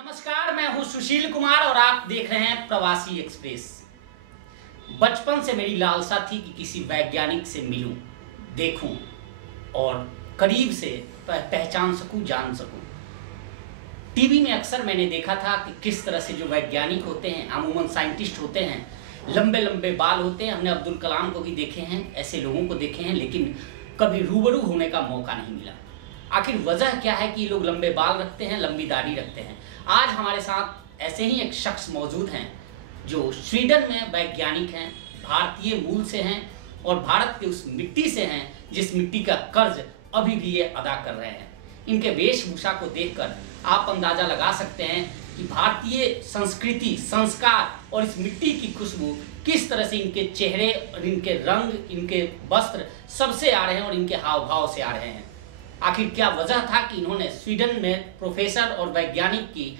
नमस्कार, मैं हूं सुशील कुमार और आप देख रहे हैं प्रवासी एक्सप्रेस। बचपन से मेरी लालसा थी कि किसी वैज्ञानिक से मिलूं, देखूं और करीब से पहचान सकूं, जान सकूं। टीवी में अक्सर मैंने देखा था कि किस तरह से जो वैज्ञानिक होते हैं, अमूमन साइंटिस्ट होते हैं, लंबे लंबे बाल होते हैं। हमने अब्दुल कलाम को भी देखे हैं, ऐसे लोगों को देखे हैं, लेकिन कभी रूबरू होने का मौका नहीं मिला। आखिर वजह क्या है कि ये लोग लंबे बाल रखते हैं, लंबी दाढ़ी रखते हैं? आज हमारे साथ ऐसे ही एक शख्स मौजूद हैं जो स्वीडन में वैज्ञानिक हैं, भारतीय मूल से हैं और भारत के उस मिट्टी से हैं जिस मिट्टी का कर्ज अभी भी ये अदा कर रहे हैं। इनके वेशभूषा को देखकर आप अंदाजा लगा सकते हैं कि भारतीय संस्कृति, संस्कार और इस मिट्टी की खुशबू किस तरह से इनके चेहरे और इनके रंग, इनके वस्त्र सबसे आ रहे हैं और इनके हाव भाव से आ रहे हैं। आखिर क्या वजह था कि इन्होंने स्वीडन में प्रोफेसर और वैज्ञानिक की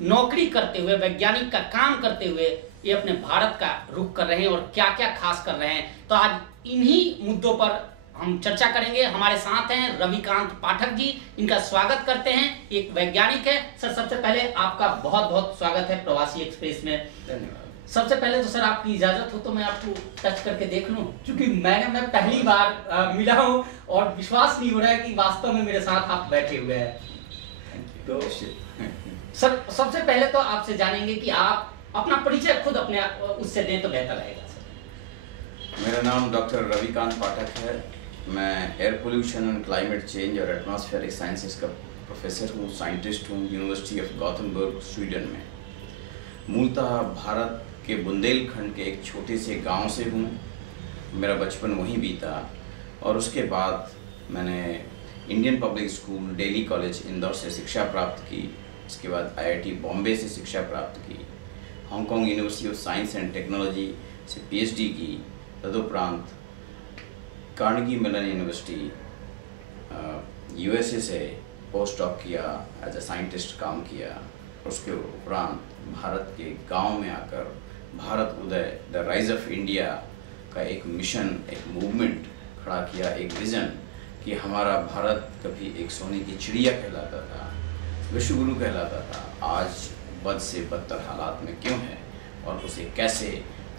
नौकरी करते हुए, वैज्ञानिक का काम करते हुए ये अपने भारत का रुख कर रहे हैं और क्या क्या खास कर रहे हैं? तो आज इन्हीं मुद्दों पर हम चर्चा करेंगे। हमारे साथ हैं रविकांत पाठक जी, इनका स्वागत करते हैं। एक वैज्ञानिक है। सर, सबसे पहले आपका बहुत बहुत स्वागत है प्रवासी एक्सप्रेस में। धन्यवाद। सबसे पहले तो सर आपकी इजाजत हो तो मैं आपको टच करके देख लूं, क्योंकि मैं पहली बार मिला हूं और विश्वास नहीं हो रहा है कि वास्तव में मेरे साथ आप बैठे हुए हैं। तो सर, सबसे पहले तो आपसे जानेंगे कि आप अपना परिचय खुद अपने उससे दें तो बेहतर रहेगा। सर, मेरा नाम डॉक्टर रविकांत पाठक है। मैं air pollution and climate change और एटमॉस्फेरिक साइंसेस का प्रोफेसर हूँ, साइंटिस्ट हूँ, यूनिवर्सिटी ऑफ गॉथेनबर्ग स्वीडन में। मूलतः भारत के बुंदेलखंड के एक छोटे से गांव से हूँ। मेरा बचपन वहीं बीता और उसके बाद मैंने Indian public school, Delhi college Indore से शिक्षा प्राप्त की। इसके बाद आईआईटी बॉम्बे से शिक्षा प्राप्त की। Hong Kong university of science and technology से पीएचडी की। तदुपरांत कार्नेगी मेलन यूनिवर्सिटी यूएसए से पोस्ट डॉक किया, एज ए साइंटिस्ट काम किया। उसके उपरांत भारत के गांव में आकर भारत उदय, द राइज ऑफ इंडिया का एक मिशन, एक मूवमेंट खड़ा किया, एक विज़न कि हमारा भारत कभी एक सोने की चिड़िया कहलाता था, विश्वगुरु कहलाता था, आज बद से बदतर हालात में क्यों है और उसे कैसे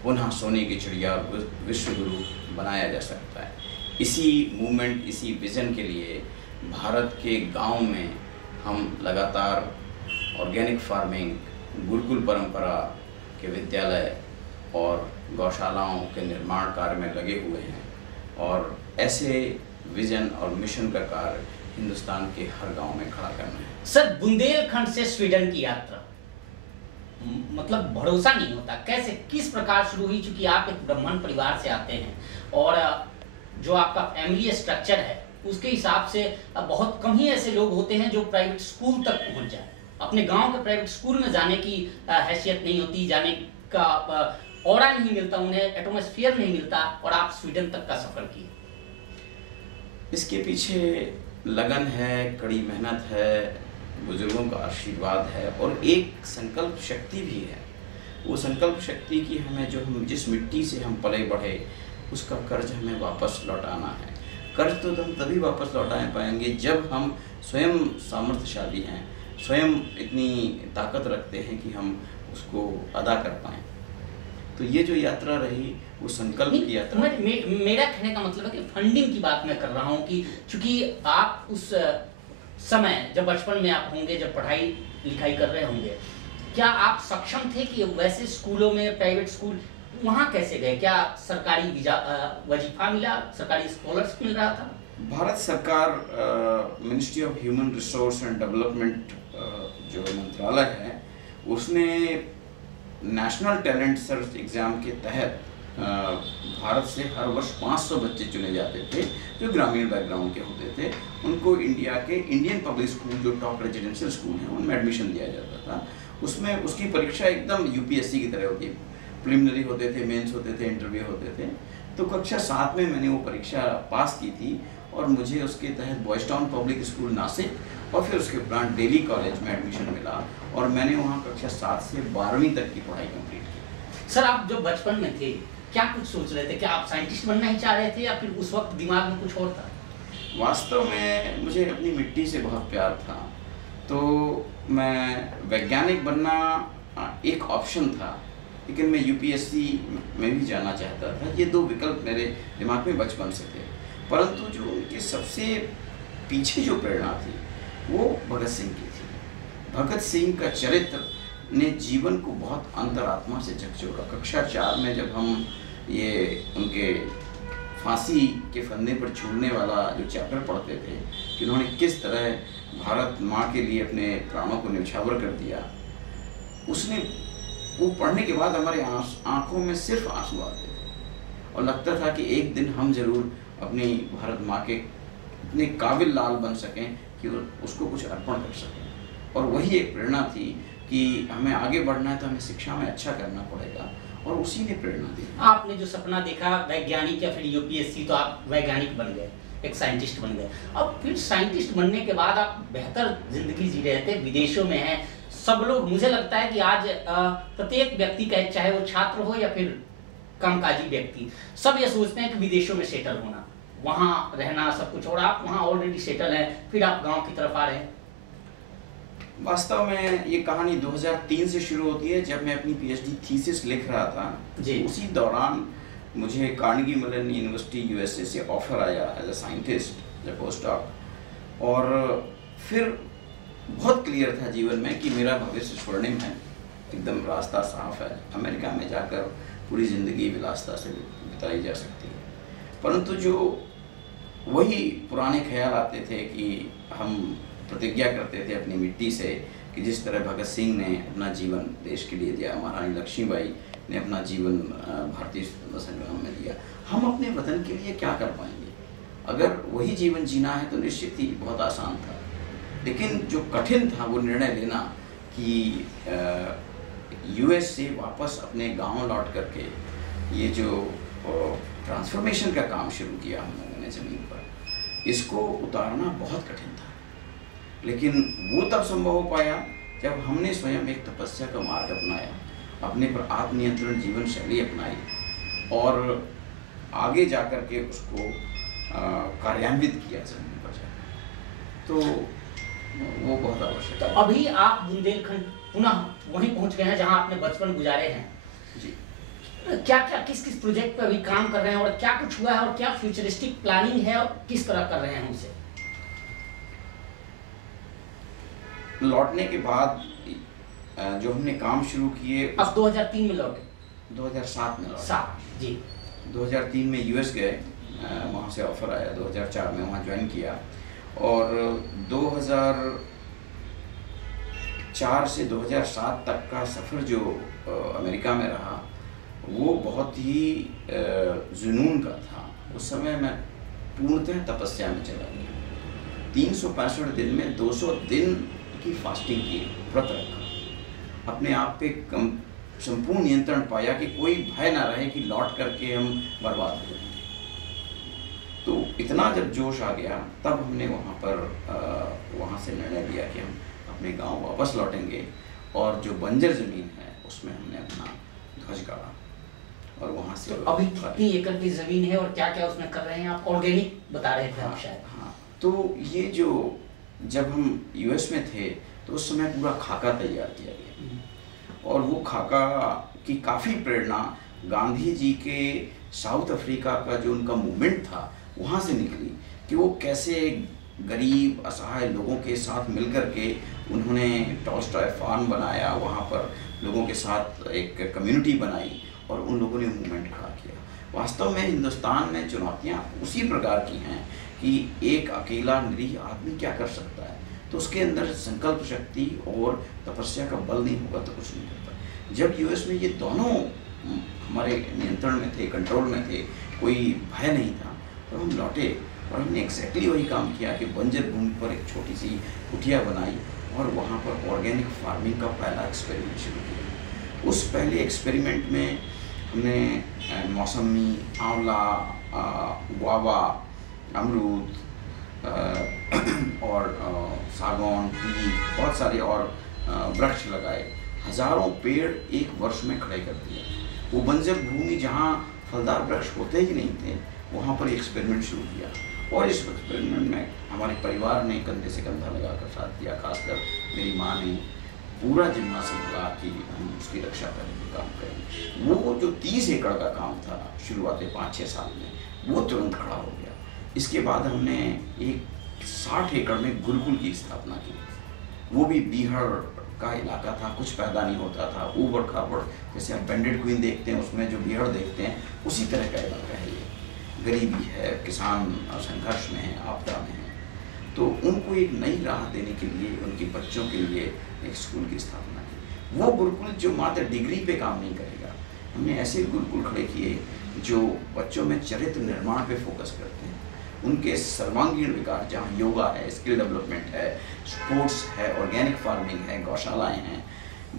पुनः सोने की चिड़िया और विश्वगुरु बनाया जा सकता है। इसी मूवमेंट, इसी विज़न के लिए भारत के गांव में हम लगातार ऑर्गेनिक फार्मिंग, गुरुकुल परंपरा के विद्यालय और गौशालाओं के निर्माण कार्य में लगे हुए हैं और ऐसे विजन और मिशन का कार्य हिंदुस्तान के हर गांव में खड़ा करना है। सर, बुंदेलखंड से स्वीडन की यात्रा, मतलब भरोसा नहीं होता, कैसे, किस प्रकार शुरू हुई? चूंकि आप एक ब्राह्मण परिवार से आते हैं और जो आपका फैमिली स्ट्रक्चर है उसके हिसाब से बहुत कम ही ऐसे लोग होते हैं जो प्राइवेट स्कूल तक पहुंच जाए। अपने गांव के प्राइवेट स्कूल में जाने की हैसियत नहीं होती, जाने का ऑरा नहीं मिलता उन्हें, एटमॉस्फेयर नहीं मिलता, और आप स्वीडन तक का सफर किए। इसके पीछे लगन है, कड़ी मेहनत है, बुजुर्गों का आशीर्वाद है और एक संकल्प शक्ति भी है। वो संकल्प शक्ति की हमें, जो हम जिस मिट्टी से हम पले बढ़े, उसका कर्ज हमें वापस लौटाना है। कर्ज तो हम तभी वापस लौटा पाएंगे जब हम स्वयं सामर्थ्यशाली हैं, स्वयं इतनी ताकत रखते हैं कि हम उसको अदा कर पाएँ। तो ये जो यात्रा रही वो संकल्प की यात्रा। मेरा कहने का मतलब है कि फंडिंग की बात मैं कर रहा हूँ कि चूंकि आप उस समय जब बचपन में आप होंगे, जब पढ़ाई लिखाई कर रहे होंगे, क्या आप सक्षम थे कि वैसे स्कूलों में, प्राइवेट स्कूल, वहाँ कैसे गए? क्या सरकारी वजीफा मिला, सरकारी स्कॉलरशिप मिल रहा था? भारत सरकार, ministry of human resource and development जो मंत्रालय है, उसने नेशनल टैलेंट सर्च एग्ज़ाम के तहत भारत से हर वर्ष 500 बच्चे चुने जाते थे जो ग्रामीण बैकग्राउंड के होते थे। उनको इंडिया के इंडियन पब्लिक स्कूल, जो टॉप रेजिडेंशियल स्कूल हैं, उनमें एडमिशन दिया जाता था। उसमें उसकी परीक्षा एकदम यूपीएससी की तरह होती है। प्रिलिमिनरी होते थे, मेंस होते थे, इंटरव्यू होते थे। तो कक्षा 7 में मैंने वो परीक्षा पास की थी और मुझे उसके तहत boys town public school Nashik और फिर उसके उपरांत दिल्ली कॉलेज में एडमिशन मिला और मैंने वहाँ कक्षा 7 से 12वीं तक की पढ़ाई कंप्लीट की। सर, आप जो बचपन में थे क्या कुछ सोच रहे थे? क्या आप साइंटिस्ट बनना ही चाह रहे थे या फिर उस वक्त दिमाग में कुछ और था? वास्तव में मुझे अपनी मिट्टी से बहुत प्यार था। तो मैं वैज्ञानिक बनना एक ऑप्शन था, लेकिन मैं यूपीएससी में भी जाना चाहता था। ये दो विकल्प मेरे दिमाग में बचपन से थे। परंतु जो उनके सबसे पीछे जो प्रेरणा थी वो भगत सिंह की थी। भगत सिंह का चरित्र ने जीवन को बहुत अंतरात्मा से झकझोरा। कक्षा 4 में जब हम ये उनके फांसी के फंदे पर झूलने वाला जो चैप्टर पढ़ते थे कि उन्होंने किस तरह भारत माँ के लिए अपने प्राणों को न्यौछावर कर दिया, उसने वो पढ़ने के बाद हमारे आंखों में सिर्फ आंसू आते थे और लगता था कि एक दिन हम जरूर अपनी भारत माँ के इतने काबिल लाल बन सकें कि उसको कुछ अर्पण कर सकें। और वही एक प्रेरणा थी कि हमें आगे बढ़ना है तो हमें शिक्षा में अच्छा करना पड़ेगा, और उसी ने प्रेरणा दी। आपने जो सपना देखा वैज्ञानिक या फिर यूपीएससी, तो आप वैज्ञानिक बन गए, एक साइंटिस्ट बन गए। अब फिर साइंटिस्ट बनने के बाद आप बेहतर जिंदगी जी रहे थे, विदेशों में हैं। सब लोग, मुझे लगता है कि आज प्रत्येक व्यक्ति का, चाहे वो छात्र हो या फिर कामकाजी व्यक्ति, सब ये सोचते हैं कि विदेशों में सेटल होना, वहाँ रहना सब कुछ, और आप वहाँ ऑलरेडी सेटल हैं, फिर आप गाँव की तरफ आ रहे हैं। वास्तव में ये कहानी 2003 से शुरू होती है, जब मैं अपनी पीएचडी थीसिस लिख रहा था जी। उसी दौरान मुझे कार्नेगी मेलन यूनिवर्सिटी यूएसए से ऑफर आया as a scientist, as a post doc. और फिर बहुत क्लियर था जीवन में कि मेरा भविष्य स्वर्णिम है, एकदम रास्ता साफ है, अमेरिका में जाकर पूरी ज़िंदगी विलासता से बिताई जा सकती है। परंतु जो वही पुराने ख्याल आते थे कि हम प्रतिज्ञा करते थे अपनी मिट्टी से कि जिस तरह भगत सिंह ने अपना जीवन देश के लिए दिया, महारानी लक्ष्मीबाई ने अपना जीवन भारतीय स्वतंत्रता संग्राम में दिया, हम अपने वतन के लिए क्या कर पाएंगे? अगर वही जीवन जीना है तो निश्चित ही बहुत आसान था, लेकिन जो कठिन था वो निर्णय लेना कि यूएस से वापस अपने गांव लौट करके ये जो ट्रांसफॉर्मेशन का काम शुरू किया हम लोगों ने ज़मीन पर, इसको उतारना बहुत कठिन था। लेकिन वो तब संभव हो पाया जब हमने स्वयं एक तपस्या का मार्ग अपनाया, अपने पर आत्मनियंत्रण जीवन शैली अपनाई और आगे जाकर के उसको कार्यान्वित किया ज़मीन पर जाकर, तो वो बहुत आवश्यक है। तो अभी आप बुंदेलखंड पुनः वहीं पहुंच गए हैं जहां आपने बचपन गुजारे हैं जी। क्या क्या किस किस प्रोजेक्ट पर अभी काम कर रहे हैं और क्या कुछ हुआ है और क्या फ्यूचरिस्टिक प्लानिंग है और किस तरह कर रहे हैं उसे? लौटने के बाद जो हमने काम शुरू किए, अब 2003 में लौटे, 2007 में लौटे। 7 जी। 2003 में यूएस गए, वहाँ से ऑफर आया, 2004 में वहाँ ज्वाइन किया और 2004 से 2007 तक का सफ़र जो अमेरिका में रहा वो बहुत ही जुनून का था। उस समय मैं पूर्णतः तपस्या में चला गया। 365 दिन में 200 दिन की फास्टिंग की, व्रत रखा, अपने आप पे संपूर्ण नियंत्रण पाया कि कोई भय ना रहे कि लौट करके हम बर्बाद हो जाएंगे। तो इतना जब जोश आ गया तब हमने वहाँ से निर्णय लिया कि हम अपने गांव वापस लौटेंगे और जो बंजर ज़मीन है उसमें हमने अपना ध्वज गाड़ा और वहाँ से। तो अभी कितनी एकड़ की ज़मीन है और क्या क्या उसमें कर रहे हैं आप? ऑर्गेनिक बता रहे थे आप शायद। हाँ, तो ये जो जब हम यूएस में थे तो उस समय पूरा खाका तैयार किया गया और वो खाका की काफ़ी प्रेरणा गांधी जी के साउथ अफ्रीका का जो उनका मूवमेंट था वहाँ से निकली कि वो कैसे गरीब असहाय लोगों के साथ मिलकर के उन्होंने टॉलस्टॉय फार्म बनाया, वहाँ पर लोगों के साथ एक कम्युनिटी बनाई और उन लोगों ने मूवमेंट खड़ा किया। वास्तव में हिंदुस्तान में चुनौतियाँ उसी प्रकार की हैं कि एक अकेला निरीह आदमी क्या कर सकता है, तो उसके अंदर संकल्प शक्ति और तपस्या का बल नहीं होगा तो कुछ नहीं करता। जब यूएस में ये दोनों हमारे नियंत्रण में थे, कंट्रोल में थे, कोई भय नहीं था, तो हम लौटे और हमने एग्जैक्टली वही काम किया कि बंजर भूमि पर एक छोटी सी कुटिया बनाई और वहाँ पर ऑर्गेनिक फार्मिंग का पहला एक्सपेरिमेंट शुरू किया। उस पहले एक्सपेरिमेंट में हमने मौसमी, आंवला, गुआवा, अमरूद और सागौन, टीक, बहुत सारे और वृक्ष लगाए। हजारों पेड़ एक वर्ष में खड़े कर दिए। वो बंजर भूमि जहाँ फलदार वृक्ष होते ही नहीं थे वहाँ पर एक्सपेरिमेंट शुरू किया और इस एक्सपेरिमेंट में हमारे परिवार ने कंधे से कंधा लगाकर साथ दिया, खासकर मेरी माँ ने पूरा जिम्मा संभाला कि हम उसकी रक्षा करेंगे, काम करेंगे। वो जो 30 एकड़ का काम था शुरुआती 5-6 साल में, वो तुरंत खड़ा हो गया। इसके बाद हमने एक 60 एकड़ में गुरुकुल की स्थापना की। वो भी बीहड़ का इलाका था, कुछ पैदा नहीं होता था, ऊबड़ खाबड़, जैसे आप बेंडेड क्वीन देखते हैं उसमें जो बीहड़ देखते हैं उसी तरह का इलाका है ये। गरीबी है, किसान संघर्ष में है, आपदा में है। तो उनको एक नई राह देने के लिए, उनके बच्चों के लिए एक स्कूल की स्थापना की। वो गुरुकुल जो मात्र डिग्री पे काम नहीं करेगा, हमने ऐसे गुरुकुल खड़े किए जो बच्चों में चरित्र निर्माण पे फोकस करते हैं, उनके सर्वांगीण विकास, जहाँ योगा है, स्किल डेवलपमेंट है, स्पोर्ट्स है, ऑर्गेनिक फार्मिंग है, गौशालाएं हैं।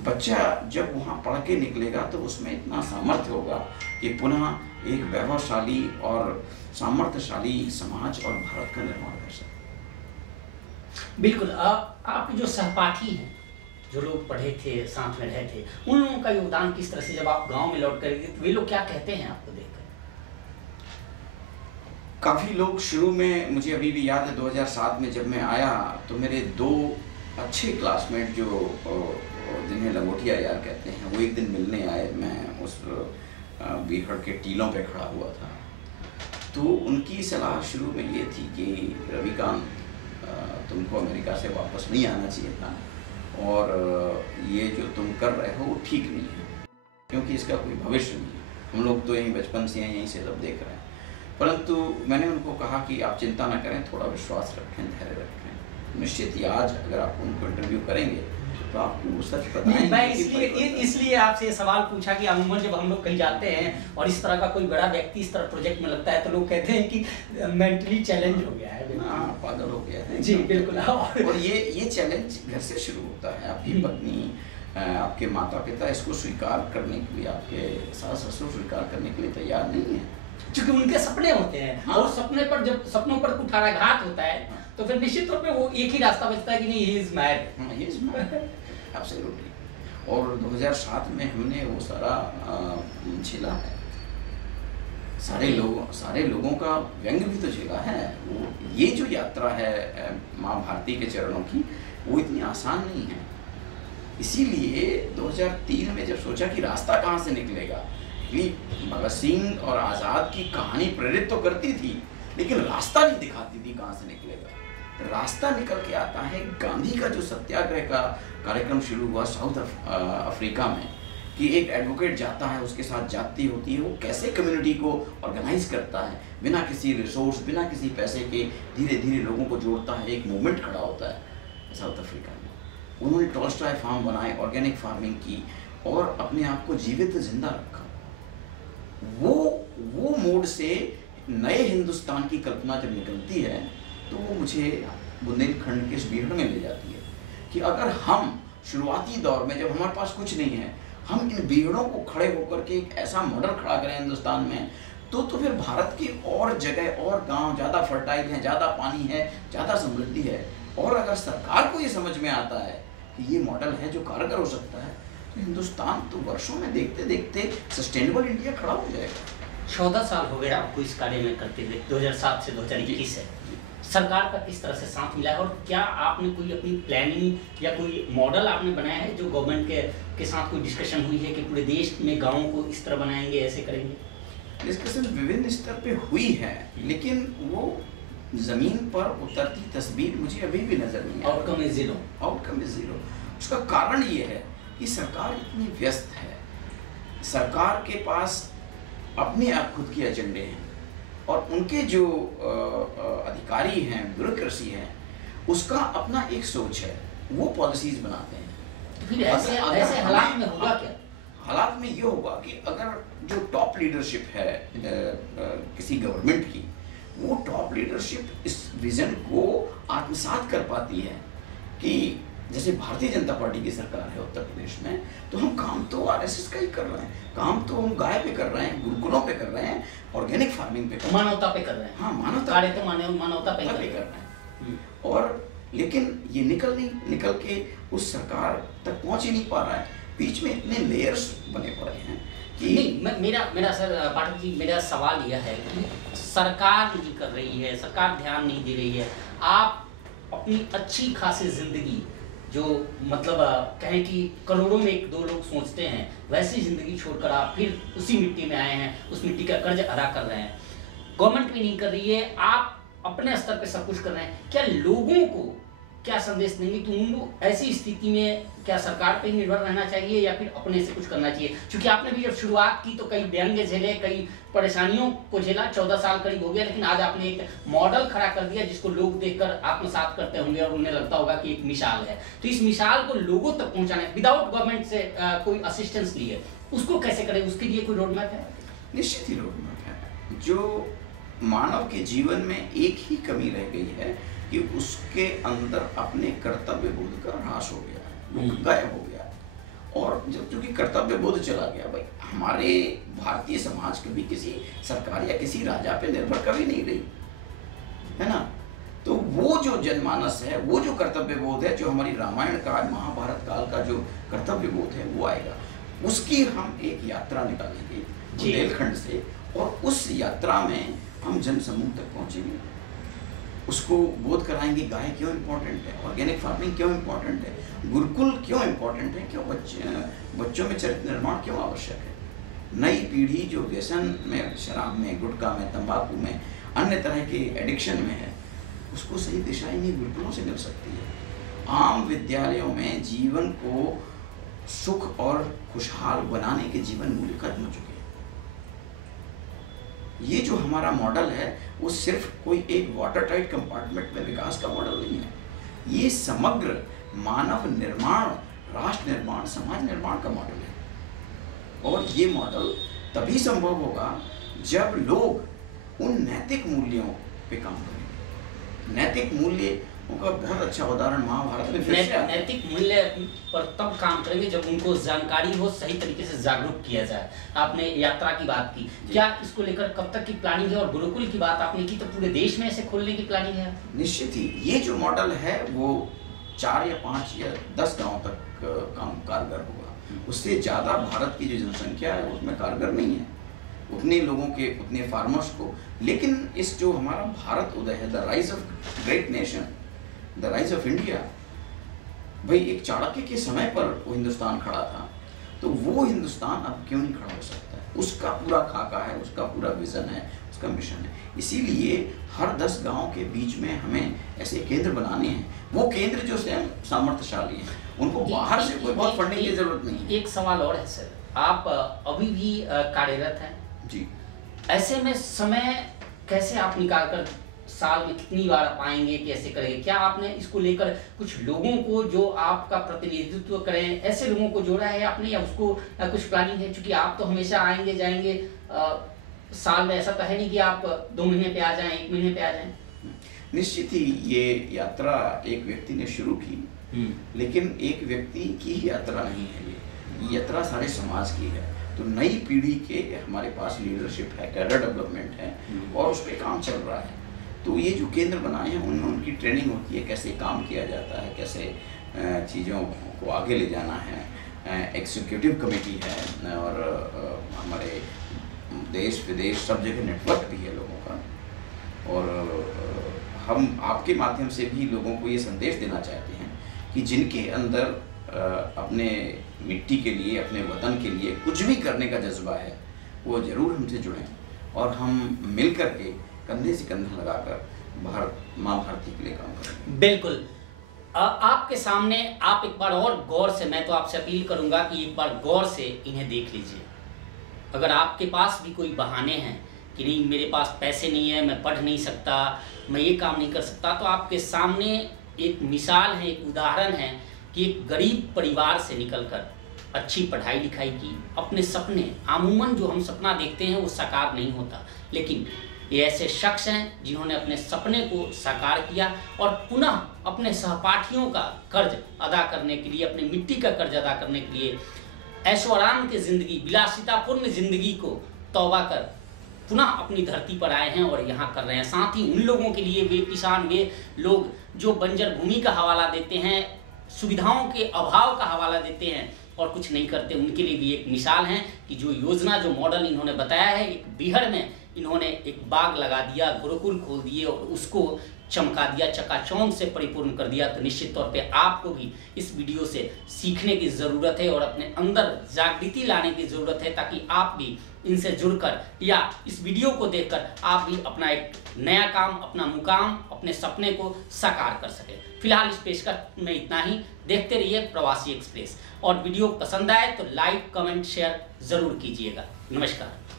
बच्चा जब वहाँ पढ़ के निकलेगा तो उसमें इतना सामर्थ्य होगा कि पुनः एक वैभवशाली और सामर्थ्यशाली समाज और भारत का निर्माण कर सकता है। बिल्कुल। आपके जो सहपाठी हैं, जो लोग पढ़े थे, साथ में रहे थे, उन लोगों का योगदान किस तरह से, जब आप गांव में लौट कर तो वे लोग क्या कहते हैं आपको देखकर? काफ़ी लोग शुरू में, मुझे अभी भी याद है 2007 में जब मैं आया तो मेरे 2 अच्छे क्लासमेट जो जिन्हें लंगोटिया यार कहते हैं, वो एक दिन मिलने आए। मैं उस बीहड़ के टीलों पे खड़ा हुआ था, तो उनकी सलाह शुरू में ये थी कि रविकांत, तुमको अमेरिका से वापस नहीं आना चाहिए था, और ये जो तुम कर रहे हो वो ठीक नहीं है, क्योंकि इसका कोई भविष्य नहीं है। हम लोग तो यहीं बचपन से यहीं से सब देख रहे हैं। परंतु मैंने उनको कहा कि आप चिंता ना करें, थोड़ा विश्वास रखें, धैर्य रखें। निश्चित ही आज अगर आप उनको इंटरव्यू करेंगे तो आपको वो सच बताएंगे। मैं इसलिए आपसे ये सवाल पूछा कि अमूमन जब हम लोग कहीं जाते हैं और इस तरह का कोई बड़ा व्यक्ति इस तरह प्रोजेक्ट में लगता है तो लोग कहते हैं कि मेंटली चैलेंज हो गया है, पागल हो गया है। जी बिल्कुल। और ये चैलेंज घर से शुरू होता है। आपकी पत्नी, आपके माता पिता इसको स्वीकार करने के लिए, आपके सास ससुर स्वीकार करने के लिए तैयार नहीं है, क्योंकि उनके सपने होते हैं। हाँ। और सपने पर जब सपनों पर कुठाराघात होता है, हाँ, तो फिर निश्चित तौर पे वो एक ही रास्ता बचता है कि नहीं, ही इज मैड। एब्सोल्युटली। और 2007 में हमने वो सारा झेला है। सारे लोगों का व्यंग भी तो झेला है। वो ये जो यात्रा है माँ भारती के चरणों की, वो इतनी आसान नहीं है। इसीलिए 2003 में जब सोचा कि रास्ता कहाँ से निकलेगा, कि भगत सिंह और आज़ाद की कहानी प्रेरित तो करती थी, लेकिन रास्ता नहीं दिखाती थी कहाँ से निकलेगा। रास्ता निकल के आता है गांधी का जो सत्याग्रह का कार्यक्रम शुरू हुआ साउथ अफ्रीका में, कि एक एडवोकेट जाता है, उसके साथ जाती होती है, वो कैसे कम्युनिटी को ऑर्गेनाइज करता है, बिना किसी रिसोर्स, बिना किसी पैसे के धीरे धीरे लोगों को जोड़ता है, एक मूवमेंट खड़ा होता है साउथ अफ्रीका में। उन्होंने टॉलस्टॉय फार्म बनाए, ऑर्गेनिक फार्मिंग की और अपने आप को जीवित जिंदा रखा। वो मोड से नए हिंदुस्तान की कल्पना जब निकलती है तो वो मुझे बुंदेलखंड के इस बीहड़ में ले जाती है कि अगर हम शुरुआती दौर में, जब हमारे पास कुछ नहीं है, हम इन बीहड़ों को खड़े होकर के एक ऐसा मॉडल खड़ा करें हिंदुस्तान में, तो फिर भारत की और जगह और गांव ज़्यादा फर्टाइल हैं, ज़्यादा पानी है, ज़्यादा समृद्धि है। और अगर सरकार को ये समझ में आता है कि ये मॉडल है जो कारगर हो सकता है, तो हिंदुस्तान तो वर्षों में देखते देखते सस्टेनेबल इंडिया खड़ा हो जाएगा। 14 साल हो गए आपको इस कार्य में करते हुए, 2007 से 2021 है। सरकार का किस तरह से साथ मिला है, और क्या आपने कोई अपनी प्लानिंग या कोई मॉडल आपने बनाया है जो गवर्नमेंट के साथ कोई डिस्कशन हुई है कि पूरे देश में गाँवों को इस तरह बनाएंगे, ऐसे करेंगे? डिस्कशन विभिन्न स्तर पे हुई है, लेकिन वो जमीन पर उतरती तस्वीर मुझे अभी भी नजर नहीं आई। Outcome is zero. Outcome is zero. उसका कारण ये है कि सरकार इतनी व्यस्त है, सरकार के पास अपने आप खुद के एजेंडे हैं, और उनके जो अधिकारी हैं, ब्यूरोक्रेसी है, उसका अपना एक सोच है, वो पॉलिसीज बनाते हैं। तो फिर ऐसे हालात में होगा क्या? हालात में ये होगा कि अगर जो टॉप लीडरशिप है किसी गवर्नमेंट की, वो टॉप लीडरशिप इस विजन को आत्मसात कर पाती है कि जैसे भारतीय जनता पार्टी की सरकार है उत्तर प्रदेश में, तो हम काम तो आरएसएस का ही कर रहे हैं, काम तो हम गाय पे कर रहे हैं, गुरुकुलों पे कर रहे हैं, ऑर्गेनिक फार्मिंग पे कर रहे हैं, मानवता पे कर रहे हैं। हाँ, मानवता पे कर रहे हैं। और लेकिन ये निकल के उस सरकार तक पहुंच ही नहीं पा रहा है। बीच में इतने लेयर्स बने पड़े हैं कि नहीं, मेरा सर पाठक जी, मेरा सवाल यह है कि सरकार नहीं कर रही है, सरकार ध्यान नहीं दे रही है। आप अपनी अच्छी खासी जिंदगी, जो मतलब कहें कि करोड़ों में एक दो लोग सोचते हैं, वैसी जिंदगी छोड़कर आप फिर उसी मिट्टी में आए हैं, उस मिट्टी का कर्ज अदा कर रहे हैं। गवर्नमेंट भी नहीं कर रही है, आप अपने स्तर पे सब कुछ कर रहे हैं। क्या लोगों को क्या संदेश देंगे कि उनको ऐसी स्थिति में क्या सरकार पे ही निर्भर रहना चाहिए या फिर अपने से कुछ करना चाहिए? क्योंकि आपने भी जब शुरुआत की तो कई व्यंग्य झेले, कई परेशानियों को झेला, 14 साल करीब हो गया, लेकिन आज आपने एक मॉडल खड़ा कर दिया जिसको लोग देखकर आत्मसात करते होंगे और उन्हें लगता होगा कि एक मिसाल है। तो इस मिसाल को लोगों तक पहुंचाने विदाउट गवर्नमेंट से कोई असिस्टेंस लिए, उसको कैसे करें? उसके लिए कोई रोड मैप है? निश्चित ही रोड मैप है। जो मानव के जीवन में एक ही कमी रह गई है कि उसके अंदर अपने कर्तव्य बोध का ह्रास हो गया है, वो गायब हो गया है। और जब चूंकि कर्तव्य बोध चला गया, भाई हमारे भारतीय समाज कभी किसी सरकार या किसी राजा पे निर्भर कभी नहीं रही है ना। तो वो जो जनमानस है, वो जो कर्तव्य बोध है, जो हमारी रामायण काल महाभारत काल का जो कर्तव्य बोध है वो आएगा। उसकी हम एक यात्रा निकालेंगे बुंदेलखंड से, और उस यात्रा में हम जन समूह तक पहुंचेंगे, उसको बोध कराएंगे गाय क्यों इम्पोर्टेंट है, ऑर्गेनिक फार्मिंग क्यों इम्पोर्टेंट है, गुरुकुल क्यों इम्पोर्टेंट है, क्यों बच्चों में चरित्र निर्माण क्यों आवश्यक है। नई पीढ़ी जो व्यसन में, शराब में, गुटखा में, तंबाकू में, अन्य तरह के एडिक्शन में है, उसको सही दिशा इन्हीं गुरुकुलों से मिल सकती है। आम विद्यालयों में जीवन को सुख और खुशहाल बनाने के जीवन मूल्य खत्म हो चुके हैं। ये जो हमारा मॉडल है वो सिर्फ कोई एक वाटर टाइट कंपार्टमेंट में विकास का मॉडल नहीं है, ये समग्र मानव निर्माण, राष्ट्र निर्माण, समाज निर्माण का मॉडल है। और ये मॉडल तभी संभव होगा जब लोग उन नैतिक मूल्यों पे काम करेंगे। नैतिक मूल्य उनका बहुत अच्छा उदाहरण महाभारत में फिर से नैतिक मूल्य पर तब काम करेंगे जब उनको जानकारी हो, सही तरीके से जागरूक किया जाए। आपने यात्रा की बात की, क्या इसको लेकर कब तक की प्लानिंग है? और गुरुकुल की बात आपने की, तो पूरे देश में ऐसे खोलने की प्लानिंग है? निश्चित ही ये जो मॉडल है वो 4 या 5 या 10 गाँव तक काम कारगर होगा। उससे ज़्यादा भारत की जो जनसंख्या है उसमें कारगर नहीं है, उतने लोगों के, उतने फार्मर्स को। लेकिन इस जो हमारा भारत उदय है, the rise of great nation, the rise of India, भाई एक चाणक्य के समय पर वो हिंदुस्तान खड़ा था, तो वो हिंदुस्तान अब क्यों नहीं खड़ा हो सकता है? उसका पूरा खाका है, उसका पूरा विजन है, उसका मिशन है। इसीलिए हर 10 गांव के बीच में हमें ऐसे केंद्र बनाने हैं, वो केंद्र जो स्वयं सामर्थ्यशाली हैं, उनको बाहर से कोई बहुत फंडिंग की जरूरत नहीं है। एक सवाल और है सर, आप अभी भी कार्यरत हैं जी, ऐसे में समय कैसे आप निकाल कर साल में कितनी बार पाएंगे, कैसे करेंगे? क्या आपने इसको लेकर कुछ लोगों को जो आपका प्रतिनिधित्व करें, ऐसे लोगों को जोड़ा है आपने, या उसको कुछ प्लानिंग है? क्योंकि आप तो हमेशा आएंगे जाएंगे, साल में ऐसा तो है नहीं कि आप 2 महीने पे आ जाएं, 1 महीने पे आ जाएं। निश्चित ही ये यात्रा एक व्यक्ति ने शुरू की, लेकिन एक व्यक्ति की यात्रा नहीं है, ये यात्रा सारे समाज की है। तो नई पीढ़ी के हमारे पास लीडरशिप है, कैडर डेवलपमेंट है, और उस पर काम चल रहा है। तो ये जो केंद्र बनाए हैं उनमें उनकी ट्रेनिंग होती है, कैसे काम किया जाता है, कैसे चीज़ों को आगे ले जाना है। एग्जीक्यूटिव कमेटी है, और हमारे देश विदेश सब जगह नेटवर्क भी है लोगों का। और हम आपके माध्यम से भी लोगों को ये संदेश देना चाहते हैं कि जिनके अंदर अपने मिट्टी के लिए, अपने वतन के लिए कुछ भी करने का जज्बा है, वो ज़रूर हमसे जुड़ें, और हम मिल कर के कंधे से कंधा लगाकर माँ भारती के लिए काम करेंगे। बिल्कुल। आपके सामने आप एक बार और गौर से, मैं तो आपसे अपील करूंगा कि एक बार गौर से इन्हें देख लीजिए। अगर आपके पास भी कोई बहाने हैं कि नहीं मेरे पास पैसे नहीं है, मैं पढ़ नहीं सकता, मैं ये काम नहीं कर सकता, तो आपके सामने एक मिसाल है, एक उदाहरण है कि एक गरीब परिवार से निकलकर अच्छी पढ़ाई लिखाई की, अपने सपने, अमूमन जो हम सपना देखते हैं वो साकार नहीं होता, लेकिन ये ऐसे शख्स हैं जिन्होंने अपने सपने को साकार किया और पुनः अपने सहपाठियों का कर्ज अदा करने के लिए, अपनी मिट्टी का कर्ज अदा करने के लिए ऐशो आराम की ज़िंदगी, विलासितापूर्ण ज़िंदगी को तौबा कर पुनः अपनी धरती पर आए हैं और यहाँ कर रहे हैं। साथ ही उन लोगों के लिए, वे किसान, वे लोग जो बंजर भूमि का हवाला देते हैं, सुविधाओं के अभाव का हवाला देते हैं और कुछ नहीं करते, उनके लिए भी एक मिसाल हैं कि जो योजना, जो मॉडल इन्होंने बताया है, एक बिहार में इन्होंने एक बाग लगा दिया, गुरुकुल खोल दिए और उसको चमका दिया, चकाचौंध से परिपूर्ण कर दिया। तो निश्चित तौर पे आपको भी इस वीडियो से सीखने की ज़रूरत है और अपने अंदर जागृति लाने की ज़रूरत है, ताकि आप भी इनसे जुड़कर या इस वीडियो को देखकर आप भी अपना एक नया काम, अपना मुकाम, अपने सपने को साकार कर सके। फिलहाल इस पेशकश में इतना ही। देखते रहिए प्रवासी एक्सप्रेस, और वीडियो पसंद आए तो लाइक, कमेंट, शेयर ज़रूर कीजिएगा। नमस्कार।